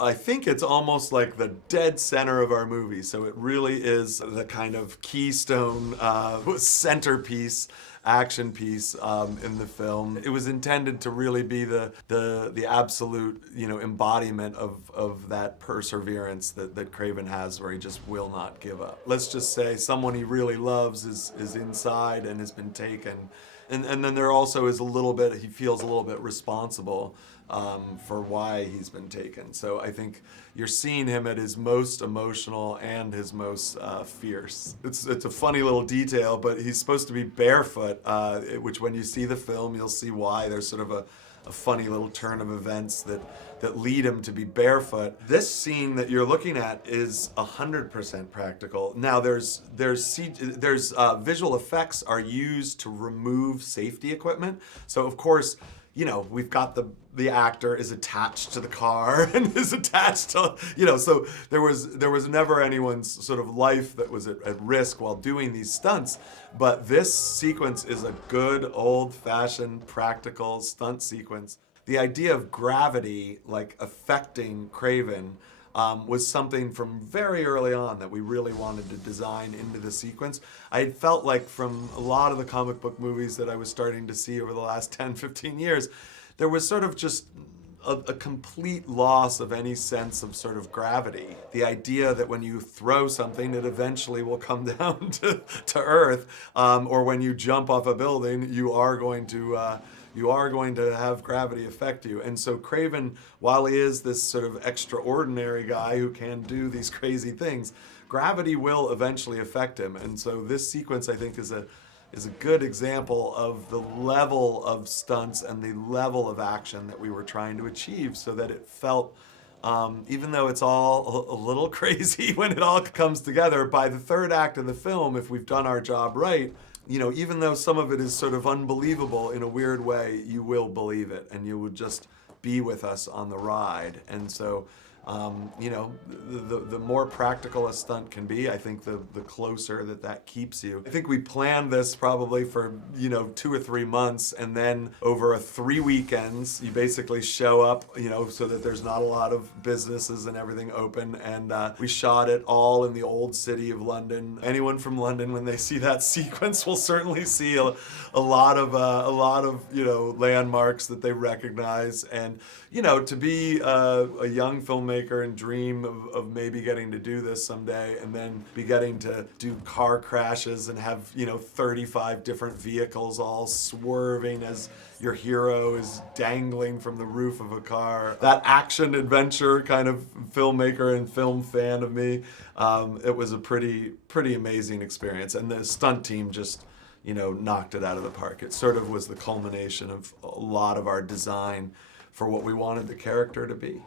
I think it's almost like the dead center of our movie. So it really is the kind of keystone, centerpiece, action piece in the film. It was intended to really be the absolute, embodiment of that perseverance that Kraven has, where he just will not give up. Let's just say someone he really loves is inside and has been taken. And then there also is he feels a little bit responsible for why he's been taken. So I think you're seeing him at his most emotional and his most fierce. It's a funny little detail, but he's supposed to be barefoot, which when you see the film, you'll see why. There's sort of a funny little turn of events that lead him to be barefoot. This scene that you're looking at is 100% practical. Now there's visual effects are used to remove safety equipment. So of course, we've got the actor is attached to the car and is attached to, so there was never anyone's sort of life that was at risk while doing these stunts. But this sequence is a good old-fashioned practical stunt sequence. The idea of gravity, like, affecting Kraven, was something from very early on that we really wanted to design into the sequence. I had felt like from a lot of the comic book movies that I was starting to see over the last 10, 15 years, there was sort of just a complete loss of any sense of sort of gravity. The idea that when you throw something, it eventually will come down to Earth, or when you jump off a building, you are going to have gravity affect you. And so Kraven, while he is this sort of extraordinary guy who can do these crazy things, gravity will eventually affect him. And so this sequence, I think, is a good example of the level of stunts and the level of action that we were trying to achieve, so that it felt, even though it's all a little crazy when it all comes together, by the third act of the film, if we've done our job right, even though some of it is sort of unbelievable in a weird way, you will believe it and you will just be with us on the ride. And so, the more practical a stunt can be, I think the closer that keeps you. I think we planned this probably for, 2 or 3 months, and then over 3 weekends, you basically show up, so that there's not a lot of businesses and everything open, and we shot it all in the old city of London. Anyone from London, when they see that sequence, will certainly see a lot of landmarks that they recognize. And, to be a young filmmaker and dream of maybe getting to do this someday, and then be getting to do car crashes and have 35 different vehicles all swerving as your hero is dangling from the roof of a car. That action adventure kind of filmmaker and film fan of me, it was a pretty amazing experience, and the stunt team just knocked it out of the park. It sort of was the culmination of a lot of our design for what we wanted the character to be.